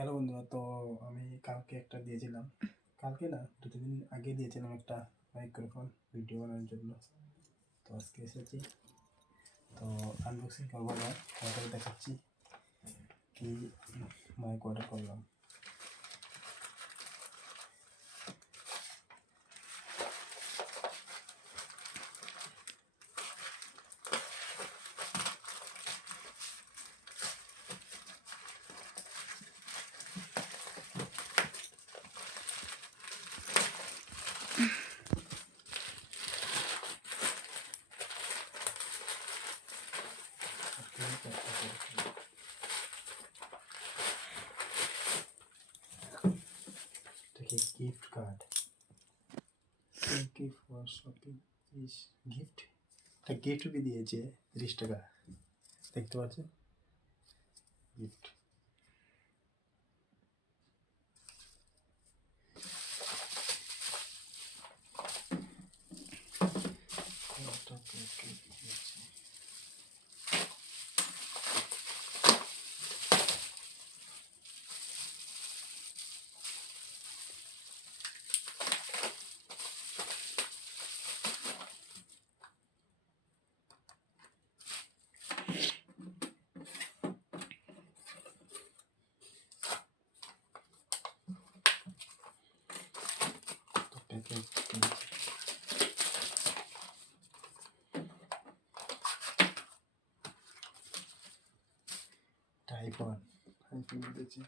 Hello বন্ধুরা, তো আমি কালকে একটা দিয়েছিলাম, কালকে না 2-3 দিন আগে দিয়েছিলাম একটা মাইক্রোফোন ভিডিও বানানোর জন্য। তো আজকে এসেছি, তো আনবক্সিং করবো না, তোমাদের দেখাচ্ছি কি মাইক অর্ডার করলাম। Gift card, thank you for shopping this gift. একটা গিফট भी দিয়েছে 30 টাকা, দেখতে পাচ্ছেন গিফট। আইফোন দিয়েছে,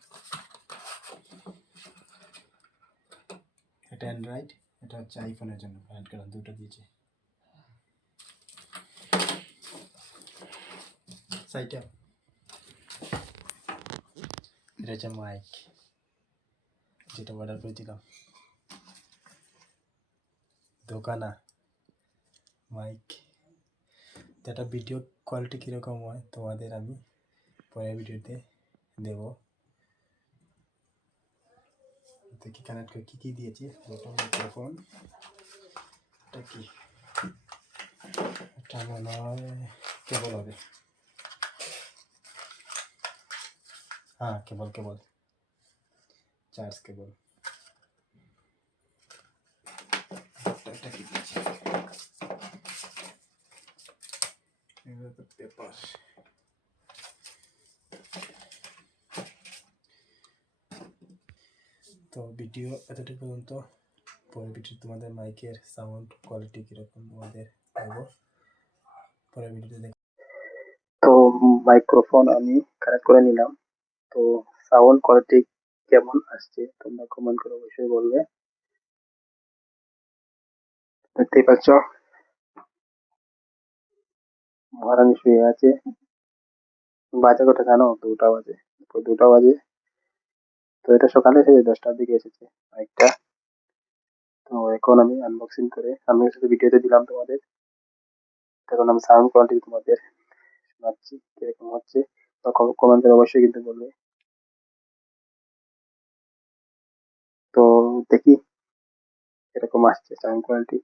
এটা অ্যান্ড্রয়েড, এটা হচ্ছে আইফোনের জন্য কানেক্ট করা, দুটো দিয়েছে। সাইটা এটা হচ্ছে মাইক, যেটা অর্ডার করেছিলাম দোকানা মাইক। তো এটা ভিডিও কোয়ালিটি কীরকম হয় তোমাদের আমি পরের ভিডিওতে দেবো। দেখি কানেক্ট করে কী কী দিয়েছি। প্রথম মাইক্রোফোন, এটা কি, এটা মনে হয় কেবল হবে, হ্যাঁ কেবল চার্জ কেবল। এটা কি দিয়েছি, এগুলো তো পেপার। তো ভিডিও এতটুকু পর্যন্ত, পরের ভিডিও তোমাদের মাইকের সাউন্ড কোয়ালিটি কীরকম তোমাদের দেবো পরের ভিডিওতে দেখ। তো মাইক্রোফোন আমি কানেক্ট করে নিলাম, তো সাউন্ড কোয়ালিটি কেমন আসছে তোমরা কমেন্ট করে অবশ্যই বলবে। দেখতেই পাচ্ছ মহারানী শুয়ে আছে, বাজে কটা জানো? 2টা বাজে, তো 2টা বাজে। তো এটা সকালে এসেছে, 10টার দিকে এসেছে মাইকটা। তো এখন আমি আনবক্সিং ভিডিওতে দিলাম তোমাদের। এখন আমি সাউন্ড কোয়ালিটি তোমাদের শোনাচ্ছি কিরকম হচ্ছে, তো কমেন্ট করে অবশ্যই কিন্তু বলবে। তো দেখি এরকম আসছে সাউন্ড কোয়ালিটি।